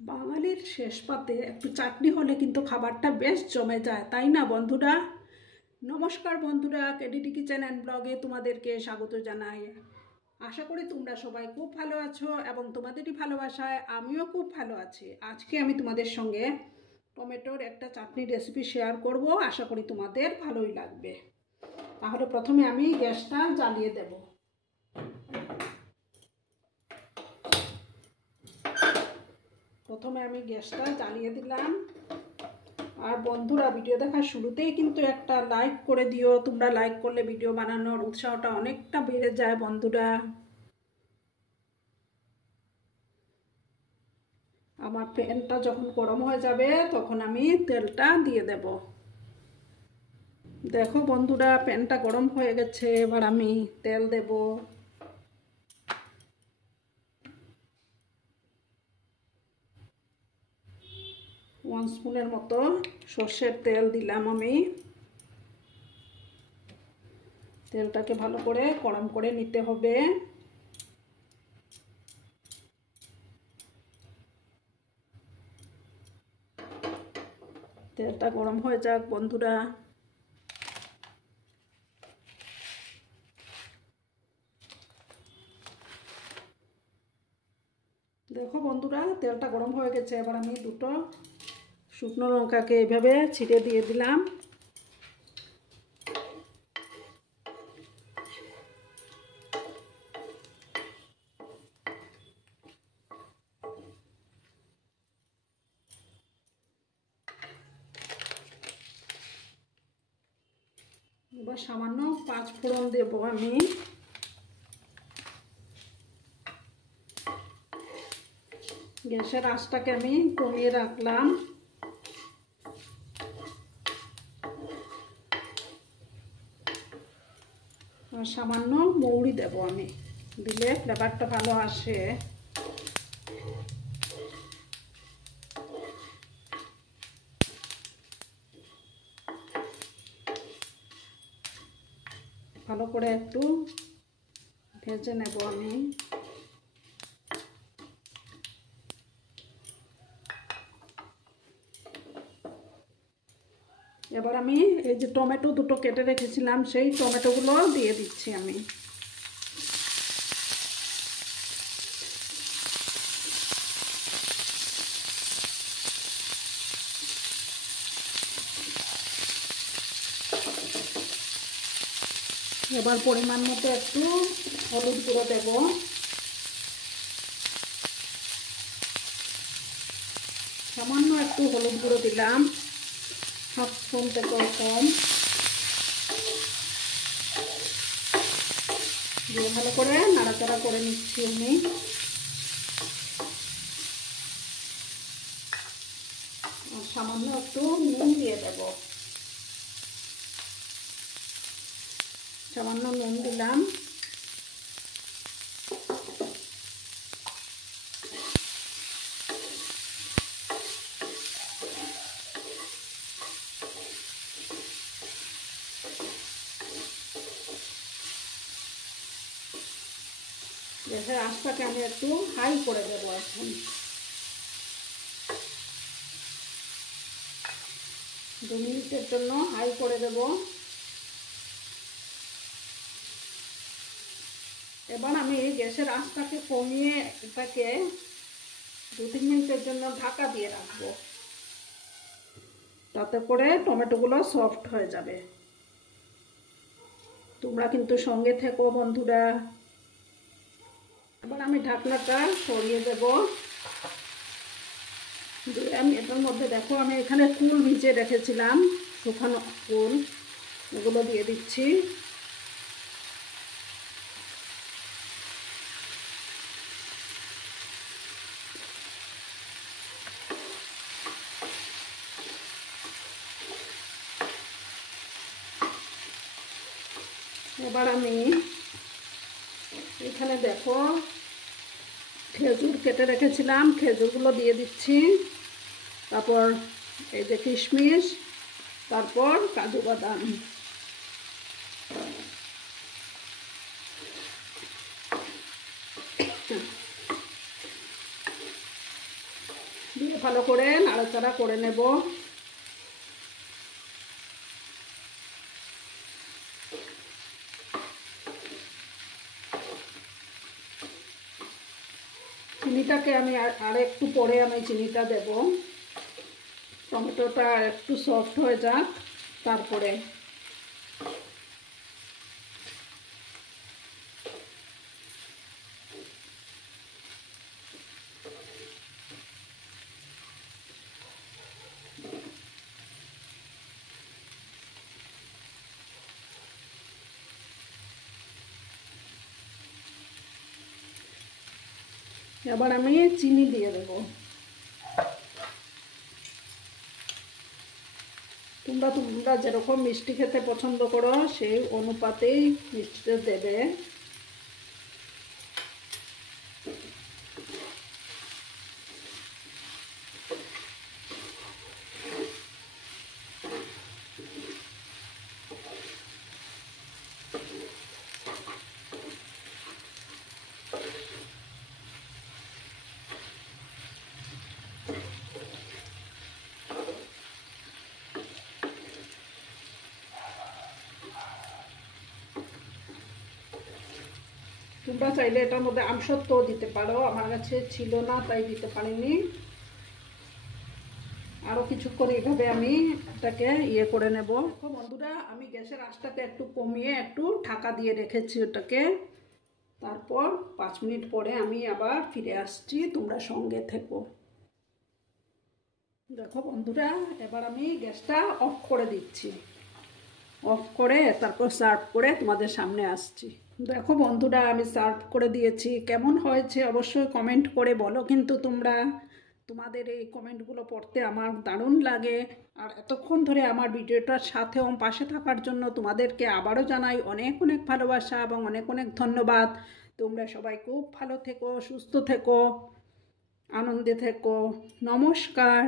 বাঙালির শেষ পাতে একটু চাটনি হলে কিন্তু খাবারটা বেশ জমে যায়, তাই না বন্ধুরা? নমস্কার বন্ধুরা, কেডিডি কিচেন অ্যান্ড ব্লগে তোমাদেরকে স্বাগত জানাই। আশা করি তোমরা সবাই খুব ভালো আছো এবং তোমাদেরই ভালোবাসায় আমিও খুব ভালো আছি। আজকে আমি তোমাদের সঙ্গে টমেটোর একটা চাটনি রেসিপি শেয়ার করব। আশা করি তোমাদের ভালোই লাগবে। তাহলে প্রথমে আমি গ্যাসটা জ্বালিয়ে দেব। প্রথমে আমি গ্যাসটা জ্বালিয়ে দিলাম। আর বন্ধুরা, ভিডিও দেখার শুরুতেই কিন্তু একটা লাইক করে দিও। তোমরা লাইক করলে ভিডিও বানানোর উৎসাহটা অনেকটা বেড়ে যায় বন্ধুরা। আমার প্যানটা যখন গরম হয়ে যাবে তখন আমি তেলটা দিয়ে দেব। দেখো বন্ধুরা, প্যানটা গরম হয়ে গেছে, এবার আমি তেল দেব। 1 স্পুনের মতো সর্ষের তেল দিলাম আমি। তেলটাকে ভালো করে গরম করে নিতে হবে। তেলটা গরম হয়ে যাক বন্ধুরা। দেখো বন্ধুরা, তেলটা গরম হয়ে গেছে, এবার আমি দুটো শুকনো লঙ্কাকে এইভাবে ছিঁড়ে দিয়ে দিলাম। এবার সামান্য 5 ফোড়ন দেব আমি। গ্যাসের আঁচটাকে আমি কমিয়ে রাখলাম। আর সামান্য মৌরি দেব আমি, দিলে ফ্লেভারটা ভালো আসে। ভালো করে একটু ভেজে নেব আমি। এবার আমি এই যে টমেটো দুটো কেটে রেখেছিলাম, সেই টমেটোগুলো দিয়ে দিচ্ছি আমি। এবার পরিমাণ মতো একটু হলুদ গুঁড়ো দেব। সামান্য একটু হলুদ গুঁড়ো দিলাম, 1/2 স্পুন থেকেও কম দিয়ে ভালো করে নাড়াচাড়া করে নিচ্ছি আমি। আর সামান্য একটু নুন দিয়ে দেব। সামান্য নুন দিলাম। গ্যাসের আঁচটাকে আমি একটু হাই করে দেবো এখন। 2 মিনিটের জন্য হাই করে দেব। এবার আমি গ্যাসের আঁচটাকে কমিয়ে এটাকে 2-3 মিনিটের জন্য ঢাকা দিয়ে রাখবো, তাতে করে টমেটোগুলো সফট হয়ে যাবে। তোমরা কিন্তু সঙ্গে থেকো বন্ধুরা। এবার আমি ঢাকনাটা সরিয়ে দেব। আমি এটার মধ্যে দেখো, আমি এখানে কুল ভিজিয়ে রেখেছিলাম, শুকানো কুল, এগুলো দিয়ে দিচ্ছি। এবার আমি এখানে দেখো খেজুর কেটে রেখেছিলাম, খেজুরগুলো দিয়ে দিচ্ছি। তারপর এই যে কিশমিশ, তারপর কাজু বাদাম। দিয়ে ভালো করে নাড়াচাড়া করে নেব। চিনিটাকে আমি আর একটু পরে আমি চিনিটা দেব, টমেটোটা একটু সফট হয়ে যাক তারপরে। এবার আমি চিনি দিয়ে দেব। তোমরা যেরকম মিষ্টি খেতে পছন্দ করো সেই অনুপাতেই মিষ্টিটা দেবে। তোমরা চাইলে এটার মধ্যে আমসত্ত্বও দিতে পারো, আমার কাছে ছিল না তাই দিতে পারিনি। আরও কিছুক্ষণ এইভাবে আমি এটাকে করে নেব। দেখো বন্ধুরা, আমি গ্যাসের আঁচটাকে একটু কমিয়ে একটু ঢাকা দিয়ে রেখেছি ওটাকে। তারপর 5 মিনিট পরে আমি আবার ফিরে আসছি, তোমরা সঙ্গে থেকো। দেখো বন্ধুরা, এবার আমি গ্যাসটা অফ করে দিচ্ছি। অফ করে তারপর সার্ভ করে তোমাদের সামনে আসছি। দেখো বন্ধুরা, আমি সার্ভ করে দিয়েছি। কেমন হয়েছে অবশ্যই কমেন্ট করে বলো, কিন্তু তোমাদের এই কমেন্টগুলো পড়তে আমার দারুণ লাগে। আর এতক্ষণ ধরে আমার ভিডিওটার সাথেও পাশে থাকার জন্য তোমাদেরকে আবারও জানাই অনেক অনেক ভালোবাসা এবং অনেক অনেক ধন্যবাদ। তোমরা সবাই খুব ভালো থেকো, সুস্থ থেকো, আনন্দে থেকো। নমস্কার।